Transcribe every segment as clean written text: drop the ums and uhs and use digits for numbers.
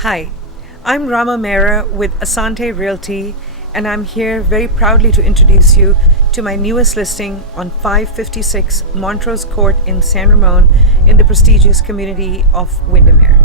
Hi, I'm Ramon with Asante Realty, and I'm here very proudly to introduce you to my newest listing on 556 Montrose Court in San Ramon in the prestigious community of Windermere.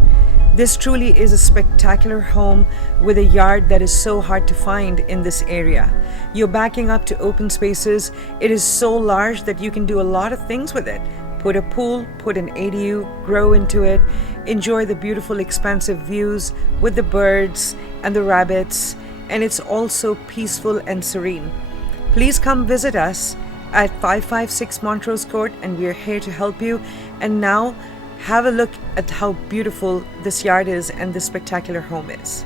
This truly is a spectacular home with a yard that is so hard to find in this area. You're backing up to open spaces. It is so large that you can do a lot of things with it. Put a pool, put an ADU, grow into it, enjoy the beautiful expansive views with the birds and the rabbits, and it's also peaceful and serene. Please come visit us at 556 Montrose Court, and we're here to help you. And now, have a look at how beautiful this yard is and this spectacular home is.